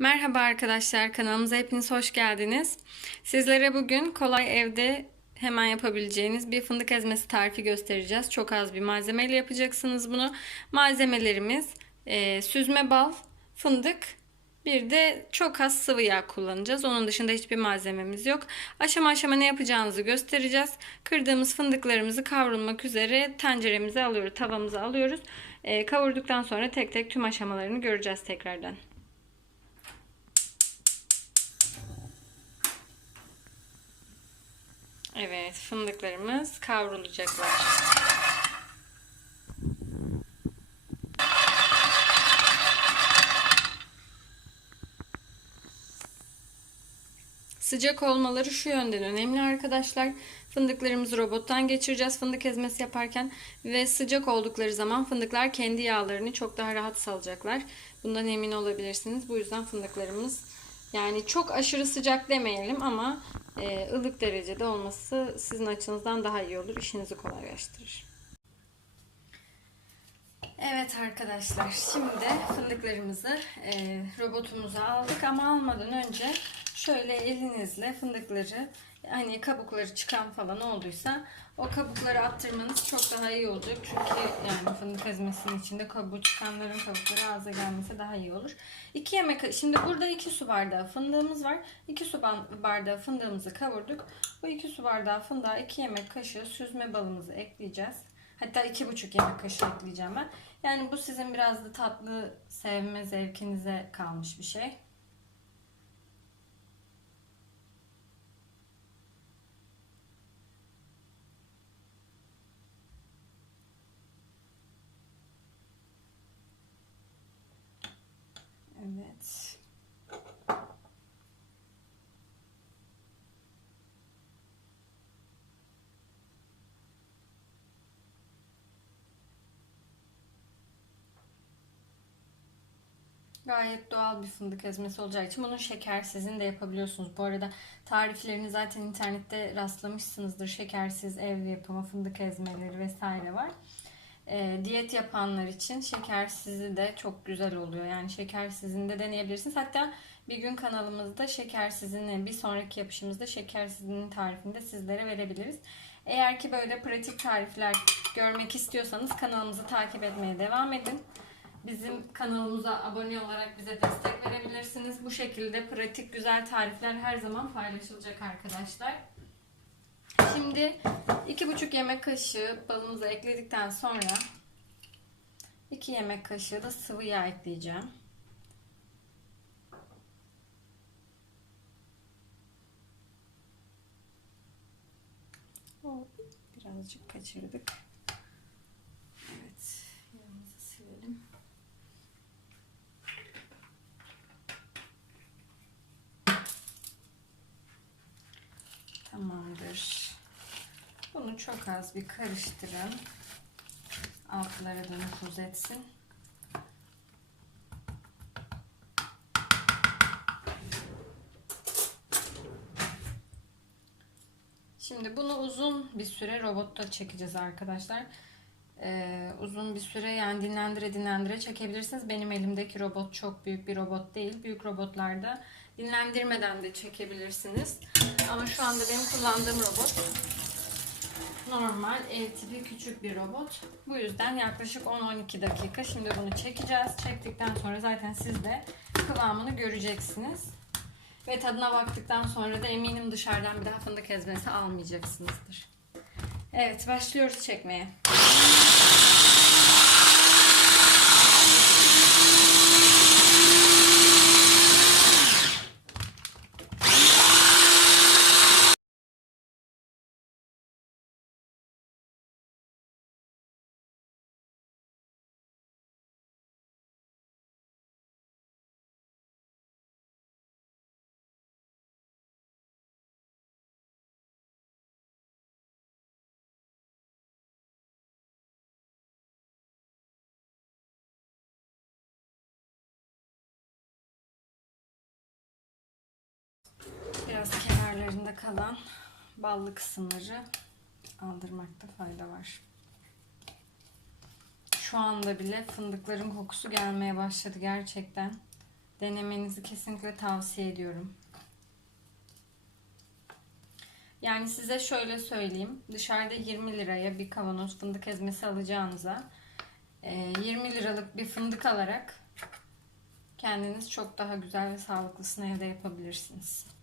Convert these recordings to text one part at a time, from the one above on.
Merhaba arkadaşlar kanalımıza hepiniz hoş geldiniz. Sizlere bugün kolay evde hemen yapabileceğiniz bir fındık ezmesi tarifi göstereceğiz. Çok az bir malzemeyle yapacaksınız bunu. Malzemelerimiz e, süzme bal, fındık, bir de çok az sıvı yağ kullanacağız. Onun dışında hiçbir malzememiz yok. Aşama aşama ne yapacağınızı göstereceğiz. Kırdığımız fındıklarımızı kavrulmak üzere tenceremize alıyoruz, tavamıza alıyoruz. E, kavurduktan sonra tek tek tüm aşamalarını göreceğiz tekrardan. Evet, fındıklarımız kavrulacaklar. Sıcak olmaları şu yönden önemli arkadaşlar. Fındıklarımızı robottan geçireceğiz fındık ezmesi yaparken ve sıcak oldukları zaman fındıklar kendi yağlarını çok daha rahat salacaklar. Bundan emin olabilirsiniz. Bu yüzden fındıklarımız yani çok aşırı sıcak demeyelim ama e, ılık derecede olması sizin açınızdan daha iyi olur. İşinizi kolaylaştırır. Evet arkadaşlar şimdi fındıklarımızı e, robotumuza aldık ama almadan önce şöyle elinizle fındıkları hani kabukları çıkan falan olduysa o kabukları attırmanız çok daha iyi olacak. Çünkü yani fındık ezmesinin içinde kabuğu çıkanların kabukları ağza gelmesi daha iyi olur. 2 yemek şimdi burada 2 su bardağı fındığımız var. 2 su bardağı fındığımızı kavurduk. Bu 2 su bardağı fındığa 2 yemek kaşığı süzme balımızı ekleyeceğiz. Hatta 2,5 yemek kaşığı ekleyeceğim ben. Yani bu sizin biraz da tatlı sevme zevkinize kalmış bir şey. Evet. Gayet doğal bir fındık ezmesi olacağı için bunun şekersizini de yapabiliyorsunuz. Bu arada tariflerini zaten internette rastlamışsınızdır. Şekersiz ev yapımı fındık ezmeleri vesaire var. E, diyet yapanlar için şekersizi de çok güzel oluyor. Yani şekersizini de deneyebilirsiniz. Hatta bir gün kanalımızda şekersizini bir sonraki yapışımızda şekersizinin tarifini de sizlere verebiliriz. Eğer ki böyle pratik tarifler görmek istiyorsanız kanalımızı takip etmeye devam edin. Bizim kanalımıza abone olarak bize destek verebilirsiniz. Bu şekilde pratik güzel tarifler her zaman paylaşılacak arkadaşlar. Şimdi 2,5 yemek kaşığı balımızı ekledikten sonra 2 yemek kaşığı da sıvı yağ ekleyeceğim. Birazcık kaçırdık. Evet, yağımızı silelim. Tamamdır. Bunu çok az bir karıştırın. Altlara da nüfuz etsin. Şimdi bunu uzun bir süre robotta çekeceğiz arkadaşlar. Ee, uzun bir süre yani dinlendire dinlendire çekebilirsiniz. Benim elimdeki robot çok büyük bir robot değil. Büyük robotlarda dinlendirmeden de çekebilirsiniz. Ama şu anda benim kullandığım robot normal ev tipi küçük bir robot. Bu yüzden yaklaşık 10-12 dakika. Şimdi bunu çekeceğiz. Çektikten sonra zaten siz de kıvamını göreceksiniz. Ve tadına baktıktan sonra da eminim dışarıdan bir daha fındık ezmesi almayacaksınızdır. Evet başlıyoruz çekmeye. Biraz kenarlarında kalan ballı kısımları aldırmakta fayda var. Şu anda bile fındıkların kokusu gelmeye başladı gerçekten. Denemenizi kesinlikle tavsiye ediyorum. Yani size şöyle söyleyeyim. Dışarıda 20 liraya bir kavanoz fındık ezmesi alacağınıza e, 20 liralık bir fındık alarak kendiniz çok daha güzel ve sağlıklısını evde yapabilirsiniz.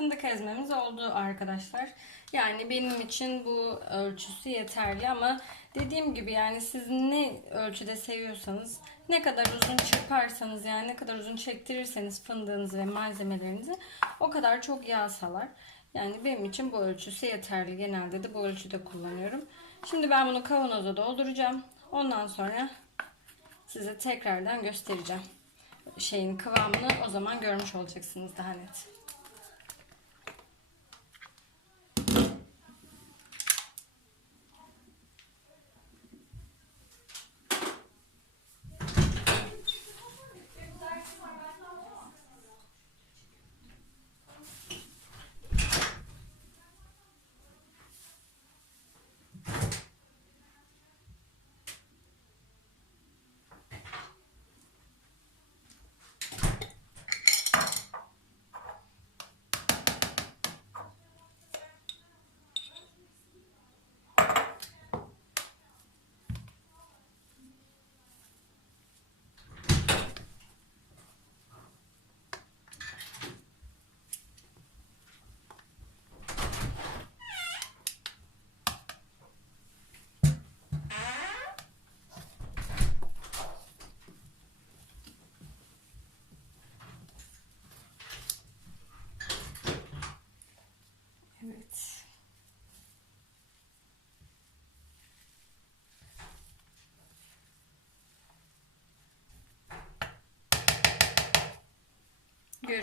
Fındık ezmemiz oldu arkadaşlar. Yani benim için bu ölçüsü yeterli ama dediğim gibi yani siz ne ölçüde seviyorsanız ne kadar uzun çırparsanız yani ne kadar uzun çektirirseniz fındığınızı ve malzemelerinizi o kadar çok yağ salar. Yani benim için bu ölçüsü yeterli. Genelde de bu ölçüde kullanıyorum. Şimdi ben bunu kavanoza dolduracağım. Ondan sonra size tekrardan göstereceğim şeyin kıvamını o zaman görmüş olacaksınız daha net.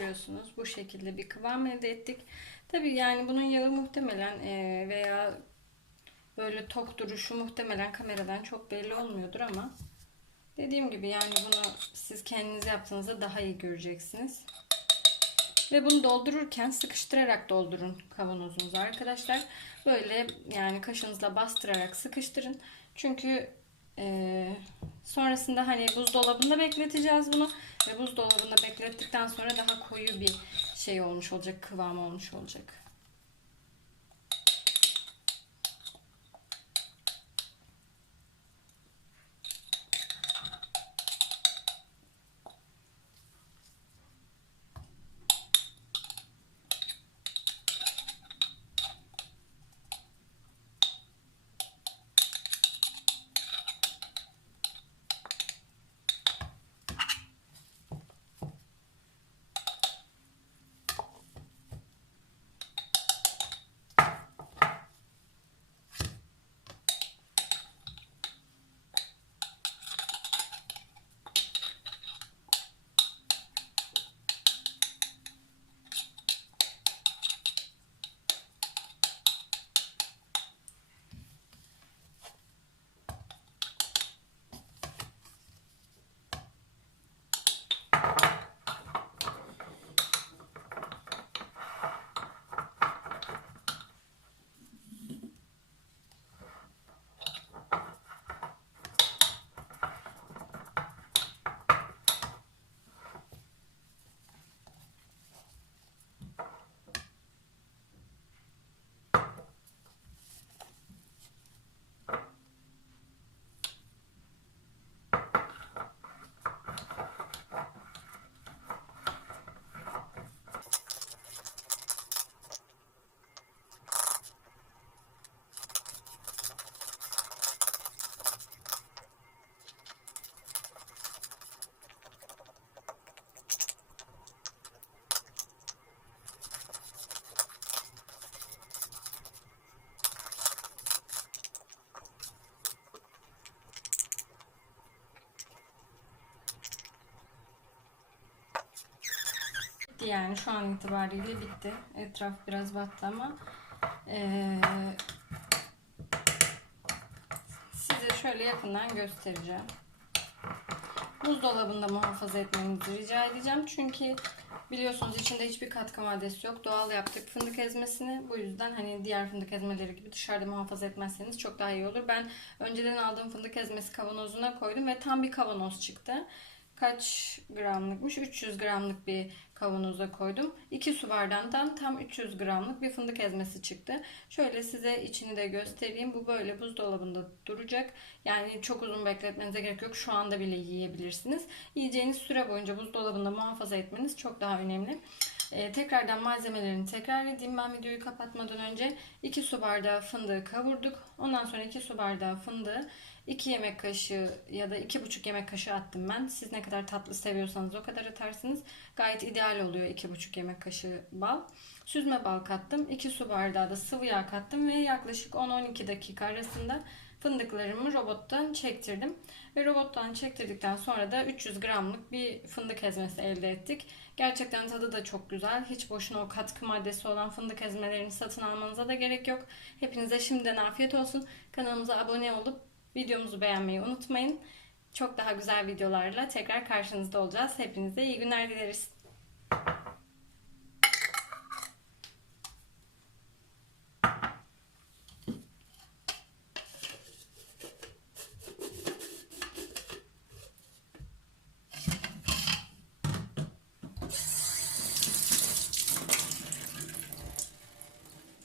Görüyorsunuz bu şekilde bir kıvam elde ettik. Tabii yani bunun yağı muhtemelen e, veya böyle tok duruşu muhtemelen kameradan çok belli olmuyordur ama dediğim gibi yani bunu siz kendiniz yaptığınızda daha iyi göreceksiniz. Ve bunu doldururken sıkıştırarak doldurun kavanozunuzu arkadaşlar. Böyle yani kaşınızla bastırarak sıkıştırın. Çünkü e, sonrasında hani buzdolabında bekleteceğiz bunu. Ve buzdolabında beklettikten sonra daha koyu bir şey olmuş olacak, kıvam olmuş olacak. Bitti yani şu an itibariyle bitti. Etraf biraz battı ama eee, size şöyle yakından göstereceğim. Buzdolabında muhafaza etmenizi rica edeceğim. Çünkü biliyorsunuz içinde hiçbir katkı maddesi yok. Doğal yaptık fındık ezmesini. Bu yüzden hani diğer fındık ezmeleri gibi dışarıda muhafaza etmezseniz çok daha iyi olur. Ben önceden aldığım fındık ezmesi kavanozuna koydum ve tam bir kavanoz çıktı. Kaç gramlıkmış? 300 gramlık bir kavanoza koydum. 2 su bardağından tam 300 gramlık bir fındık ezmesi çıktı. Şöyle size içini de göstereyim. Bu böyle buzdolabında duracak. Yani çok uzun bekletmenize gerek yok. Şu anda bile yiyebilirsiniz. Yiyeceğiniz süre boyunca buzdolabında muhafaza etmeniz çok daha önemli. Ee, tekrardan malzemelerini tekrar edeyim. Ben videoyu kapatmadan önce 2 su bardağı fındığı kavurduk. Ondan sonra 2 su bardağı fındığı 2 yemek kaşığı ya da 2,5 yemek kaşığı attım ben. Siz ne kadar tatlı seviyorsanız o kadar atarsınız. Gayet ideal oluyor 2,5 yemek kaşığı bal. Süzme bal kattım. 2 su bardağı da sıvı yağ kattım ve yaklaşık 10-12 dakika arasında fındıklarımı robottan çektirdim. Ve robottan çektirdikten sonra da 300 gramlık bir fındık ezmesi elde ettik. Gerçekten tadı da çok güzel. Hiç boşuna o katkı maddesi olan fındık ezmelerini satın almanıza da gerek yok. Hepinize şimdiden afiyet olsun. Kanalımıza abone olup videomuzu beğenmeyi unutmayın. Çok daha güzel videolarla tekrar karşınızda olacağız. Hepinize iyi günler dileriz.